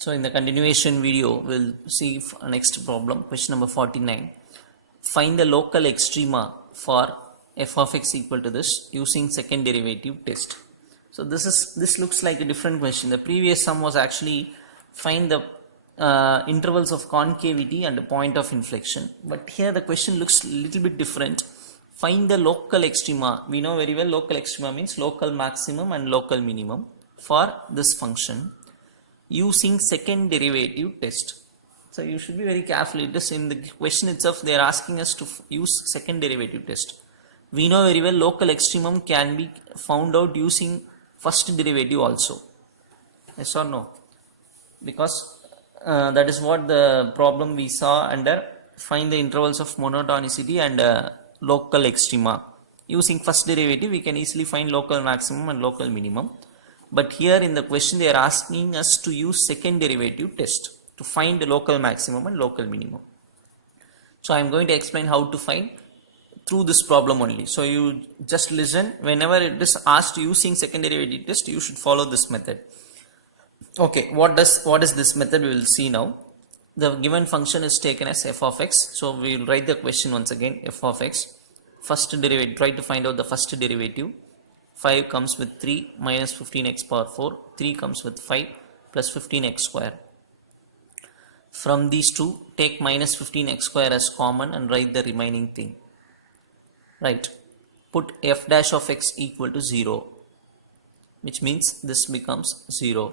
So in the continuation video, we'll see next problem, question number 49. Find the local extrema for f of x equal to this using second derivative test. So this looks like a different question. The previous sum was actually find the intervals of concavity and the point of inflection. But here the question looks a little bit different. Find the local extrema. We know very well local extrema means local maximum and local minimum for this function using second derivative test. So you should be very careful. It is in the question itself they are asking us to use second derivative test. We know very well local extremum can be found out using first derivative also. Yes or no? Because that is what the problem we saw under find the intervals of monotonicity and local extrema. Using first derivative we can easily find local maximum and local minimum. But here in the question they are asking us to use second derivative test to find the local maximum and local minimum. So I am going to explain how to find through this problem only. So you just listen. Whenever it is asked using second derivative test, you should follow this method. Okay, what is this method? We will see now. The given function is taken as f of x. So we will write the question once again. F of x, first derivative, try to find out the first derivative. 5 comes with 3 minus 15x power 4. 3 comes with 5 plus 15x square. From these two, take minus 15x square as common and write the remaining thing. Right. Put f dash of x equal to 0, which means this becomes 0.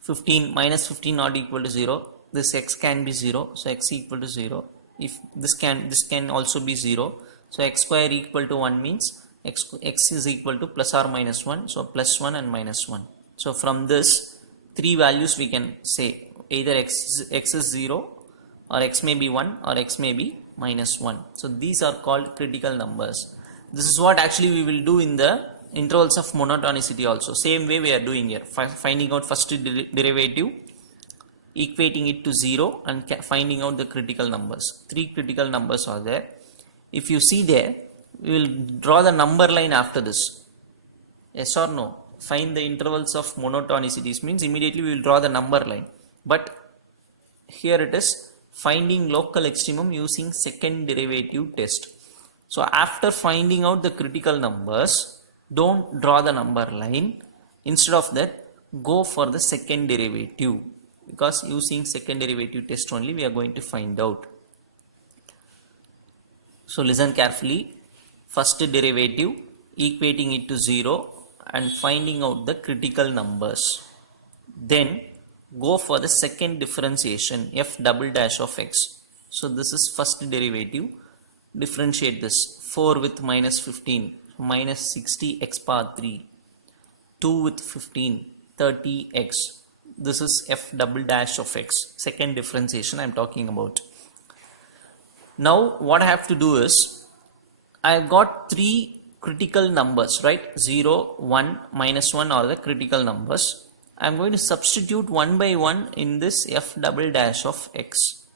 15 minus 15 not equal to 0. This x can be 0, so x equal to 0. If this can also be 0, so x square equal to 1 means x is equal to plus or minus 1, so plus 1 and minus 1. So from this three values we can say either x is 0 or x may be 1 or x may be minus 1. So these are called critical numbers. This is what actually we will do in the intervals of monotonicity also. Same way we are doing here, finding out first derivative, equating it to 0 and finding out the critical numbers. Three critical numbers are there. If you see there, we will draw the number line after this. Yes or no? Find the intervals of monotonicities means immediately we will draw the number line. But here it is finding local extremum using second derivative test. So after finding out the critical numbers, don't draw the number line. Instead of that, go for the second derivative, because using second derivative test only we are going to find out. So listen carefully. First derivative, equating it to 0 and finding out the critical numbers. Then go for the second differentiation, f double dash of x. So this is first derivative. Differentiate this. 4 with minus 15, minus 60x power 3. 2 with 15, 30x. This is f double dash of x. Second differentiation I am talking about. Now what I have to do is, I have got three critical numbers, right? 0, 1, minus 1 are the critical numbers. I am going to substitute one by one in this f double dash of x.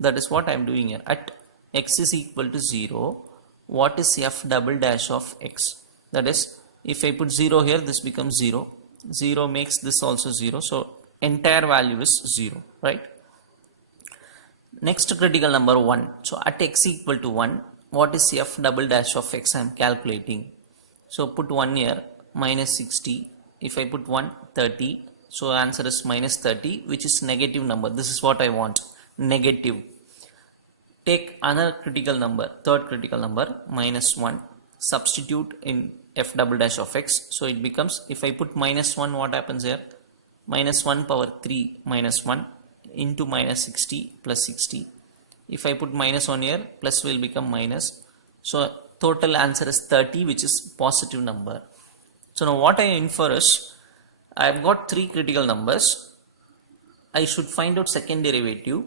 That is what I am doing here. At x is equal to 0, what is f double dash of x? That is, if I put 0 here, this becomes 0. 0 makes this also 0. So entire value is 0, right? Next critical number 1. So at x equal to 1, what is f double dash of x I am calculating? So put 1 here, minus 60. If I put 1, 30. So answer is minus 30, which is negative number. This is what I want, negative. Take another critical number, third critical number, minus 1. Substitute in f double dash of x. So it becomes, if I put minus 1, what happens here? Minus 1 power 3 minus 1 into minus 60 plus 60. If I put minus 1 here, plus will become minus. So total answer is 30, which is positive number. So now what I infer is, I have got three critical numbers. I should find out second derivative.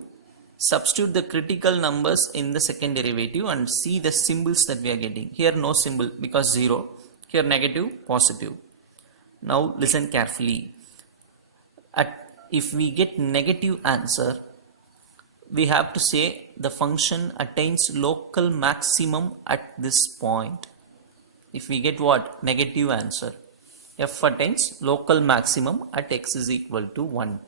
Substitute the critical numbers in the second derivative and see the symbols that we are getting. Here no symbol because 0. Here negative, positive. Now listen carefully. If we get negative answer, we have to say the function attains local maximum at this point. If we get what? Negative answer. F attains local maximum at x is equal to 1.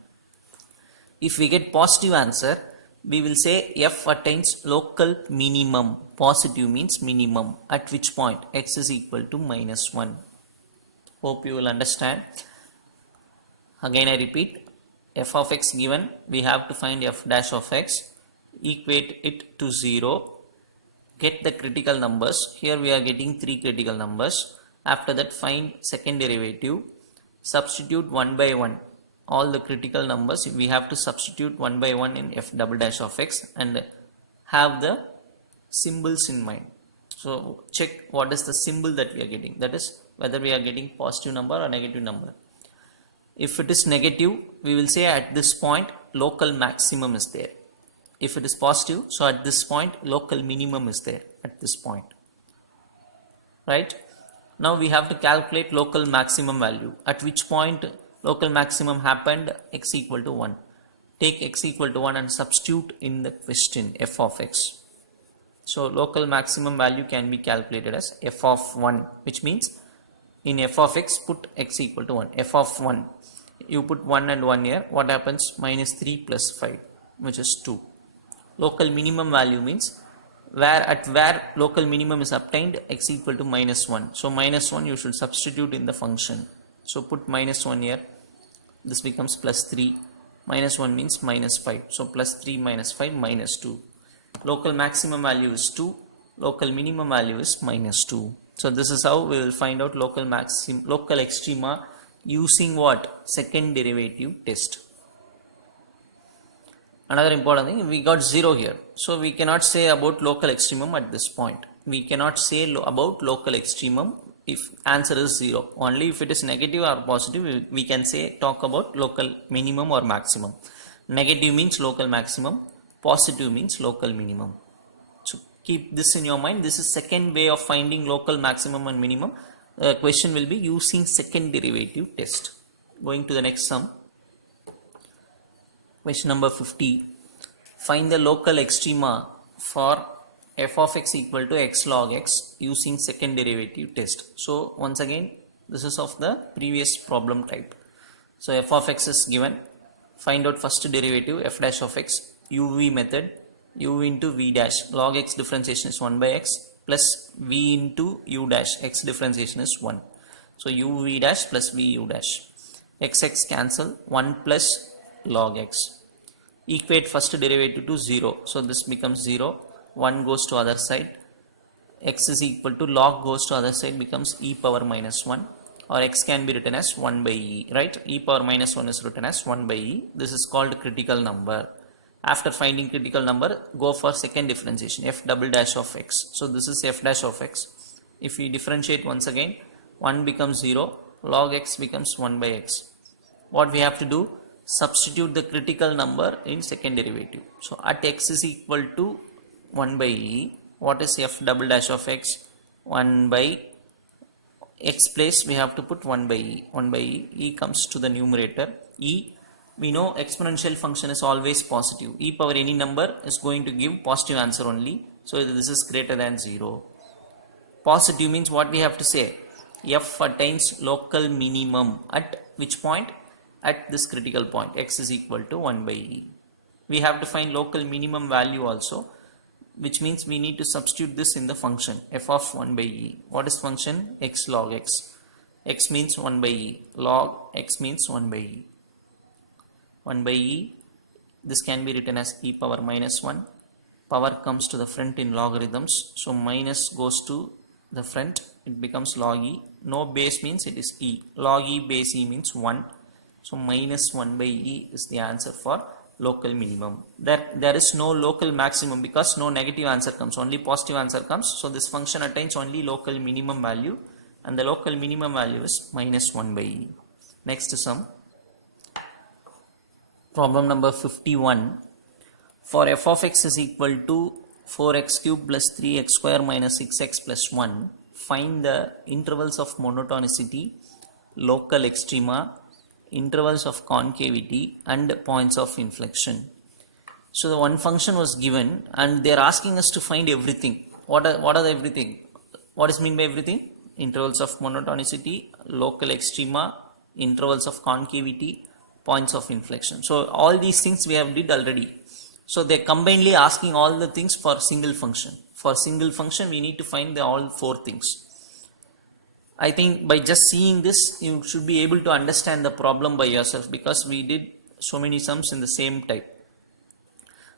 If we get positive answer, we will say f attains local minimum. Positive means minimum. At which point? X is equal to -1. Hope you will understand. Again I repeat, f of x given, we have to find f dash of x, equate it to 0, get the critical numbers. Here we are getting 3 critical numbers. After that find second derivative, substitute 1 by 1. All the critical numbers we have to substitute 1 by 1 in f double dash of x and have the symbols in mind. So check what is the symbol that we are getting, that is whether we are getting positive number or negative number. If it is negative, we will say at this point local maximum is there. If it is positive, so at this point local minimum is there at this point, right? Now we have to calculate local maximum value. At which point local maximum happened? X equal to 1. Take x equal to 1 and substitute in the question f of x. So local maximum value can be calculated as f of 1, which means in f of x put x equal to 1. F of 1, you put 1 and 1 here, what happens? -3 plus 5, which is 2. Local minimum value means where local minimum is obtained, x equal to -1. So -1 you should substitute in the function. So put -1 here, this becomes +3. -1 means -5. So +3 minus 5 -2. Local maximum value is 2. Local minimum value is -2. So this is how we will find out local extrema using what? Second derivative test. Another important thing, we got 0 here. So we cannot say about local extremum at this point. We cannot say about local extremum if answer is 0. Only if it is negative or positive, we can say talk about local minimum or maximum. Negative means local maximum. Positive means local minimum. So keep this in your mind. This is second way of finding local maximum and minimum. The question will be using second derivative test. Going to the next sum. Question number 50. Find the local extrema for f of x equal to x log x using second derivative test. So once again, this is of the previous problem type. So f of x is given. Find out first derivative f dash of x, uv method, u into v dash, log x differentiation is 1 by x plus v into u dash, x differentiation is 1. So uv dash plus vu dash, x cancel, 1 plus log x. Equate first derivative to 0. So this becomes 0. 1 goes to other side. X is equal to log goes to other side, becomes e power minus 1. Or x can be written as 1 by e, right? E power minus 1 is written as 1 by e. This is called critical number. After finding critical number, go for second differentiation, f double dash of x. So this is f dash of x. If we differentiate once again, 1 becomes 0, log x becomes 1 by x. What we have to do? Substitute the critical number in second derivative. So at x is equal to 1 by e, what is f double dash of x? 1 by x place we have to put 1 by e. 1 by e comes to the numerator. E, we know exponential function is always positive. E power any number is going to give positive answer only. So this is greater than 0. Positive means what we have to say? F attains local minimum at which point? At this critical point, x is equal to 1 by e. We have to find local minimum value also, which means we need to substitute this in the function f of 1 by e. What is function? X log x. X means 1 by e. Log x means 1 by e. 1 by e, this can be written as e power minus 1. Power comes to the front in logarithms. So minus goes to the front. It becomes log e. No base means it is e. Log e base e means 1. So minus 1 by e is the answer for local minimum. There is no local maximum because no negative answer comes, only positive answer comes. So this function attains only local minimum value, and the local minimum value is minus 1 by e. Next sum. Problem number 51. For f of x is equal to 4x cube plus 3x square minus 6x plus 1, find the intervals of monotonicity, local extrema, intervals of concavity and points of inflection. So the one function was given and they are asking us to find everything. What are the everything? What is mean by everything? Intervals of monotonicity, local extrema, intervals of concavity, points of inflection. So all these things we have did already. So they're combinedly asking all the things for single function. For single function we need to find the all four things. I think by just seeing this you should be able to understand the problem by yourself, because we did so many sums in the same type.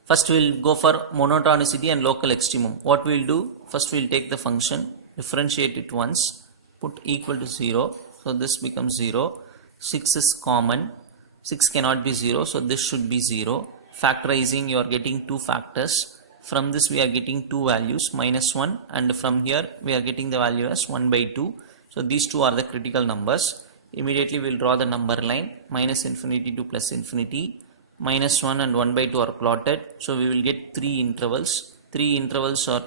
First we will go for monotonicity and local extremum. What we will do, first we will take the function, differentiate it once, put equal to 0, so this becomes 0. 6 is common, 6 cannot be 0, so this should be 0. Factorizing, you are getting two factors. From this we are getting two values, minus 1, and from here we are getting the value as 1 by 2. So these two are the critical numbers. Immediately we will draw the number line, minus infinity to plus infinity. Minus 1 and 1 by 2 are plotted. So we will get three intervals. Three intervals are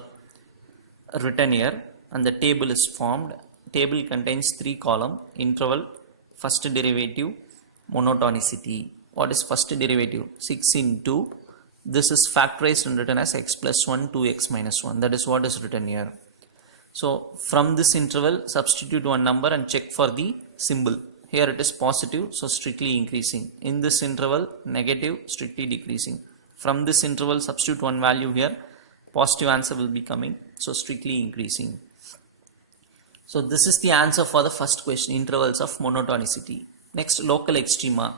written here and the table is formed. Table contains three columns: interval, first derivative, monotonicity. What is first derivative? 6 into, this is factorized and written as x plus 1 2x minus 1. That is what is written here. So from this interval substitute one number and check for the symbol. Here it is positive, so strictly increasing. In this interval negative, strictly decreasing. From this interval substitute one value here, positive answer will be coming, so strictly increasing. So this is the answer for the first question, intervals of monotonicity. Next, local extrema.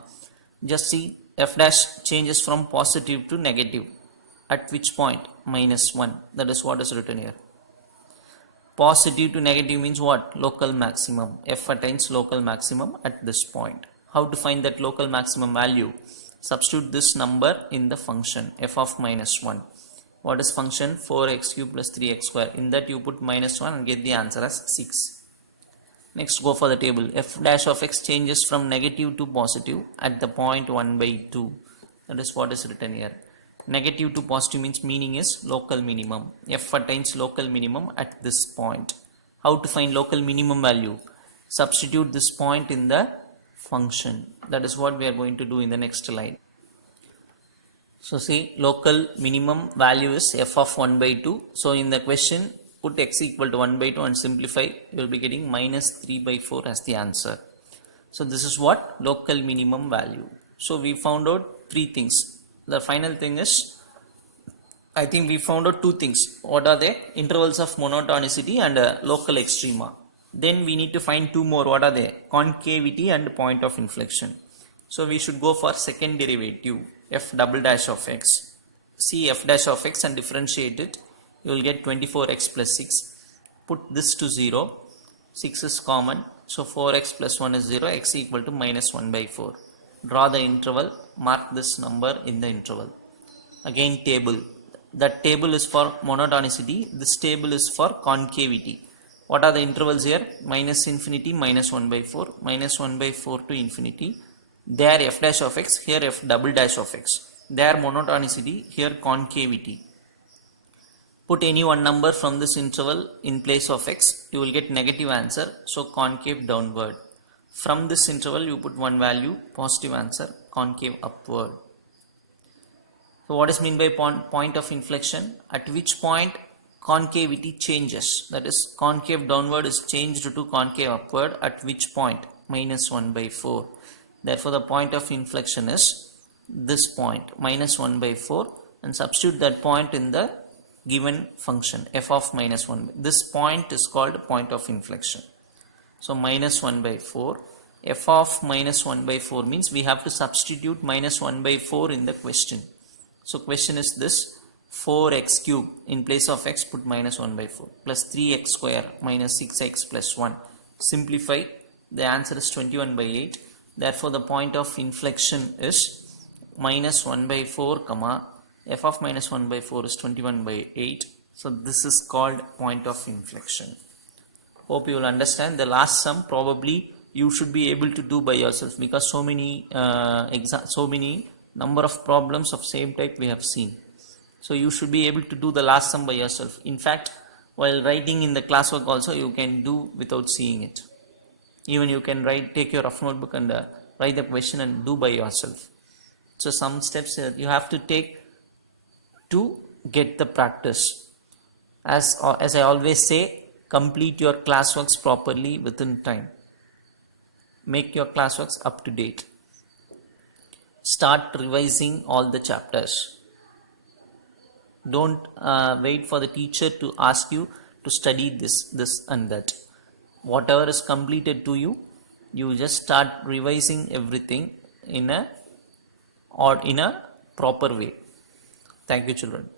Just see, f dash changes from positive to negative. At which point? Minus 1. That is what is written here. Positive to negative means what? Local maximum. F attains local maximum at this point. How to find that local maximum value? Substitute this number in the function f of minus 1. What is function? 4x cube plus 3x square. In that you put minus 1 and get the answer as 6. Next, go for the table. F dash of x changes from negative to positive at the point 1 by 2. That is what is written here. Negative to positive means meaning is local minimum. F attains local minimum at this point. How to find local minimum value? Substitute this point in the function. That is what we are going to do in the next line. So see, local minimum value is f of 1 by 2. So in the question, put x equal to 1 by 2 and simplify. You will be getting minus 3 by 4 as the answer. So this is what? Local minimum value. So we found out three things. The final thing is, I think we found out two things. What are they? Intervals of monotonicity and local extrema. Then we need to find two more. What are they? Concavity and point of inflection. So we should go for second derivative, f double dash of x. See f dash of x and differentiate it. You will get 24x plus 6. Put this to 0. 6 is common. So 4x plus 1 is 0. X equal to minus 1 by 4. Draw the interval, mark this number in the interval. Again table. That table is for monotonicity. This table is for concavity. What are the intervals here? Minus infinity, minus 1 by 4, minus 1 by 4 to infinity. There f dash of x, here f double dash of x. There monotonicity, here concavity. Put any one number from this interval in place of x, you will get negative answer, so concave downward. From this interval you put one value, positive answer, concave upward. So what is meant by point of inflection? At which point concavity changes, that is concave downward is changed to concave upward. At which point? Minus 1 by 4. Therefore the point of inflection is this point, minus 1 by 4, and substitute that point in the given function f of minus 1. This point is called point of inflection. So minus 1 by 4, f of minus 1 by 4 means we have to substitute minus 1 by 4 in the question. So question is this, 4x cube, in place of x put minus 1 by 4, plus 3x square minus 6x plus 1. Simplify, the answer is 21 by 8. Therefore the point of inflection is minus 1 by 4 comma f of minus 1 by 4 is 21 by 8. So this is called point of inflection. Hope you will understand. The last sum probably you should be able to do by yourself, because so many number of problems of same type we have seen. So you should be able to do the last sum by yourself. In fact, while writing in the classwork also you can do without seeing it. Even you can take your rough notebook and write the question and do by yourself. So some steps you have to take to get the practice. As I always say, complete your classworks properly within time. Make your classworks up to date. start revising all the chapters. Don't wait for the teacher to ask you to study this and that. Whatever is completed to you, you just start revising everything in a proper way. Thank you, children.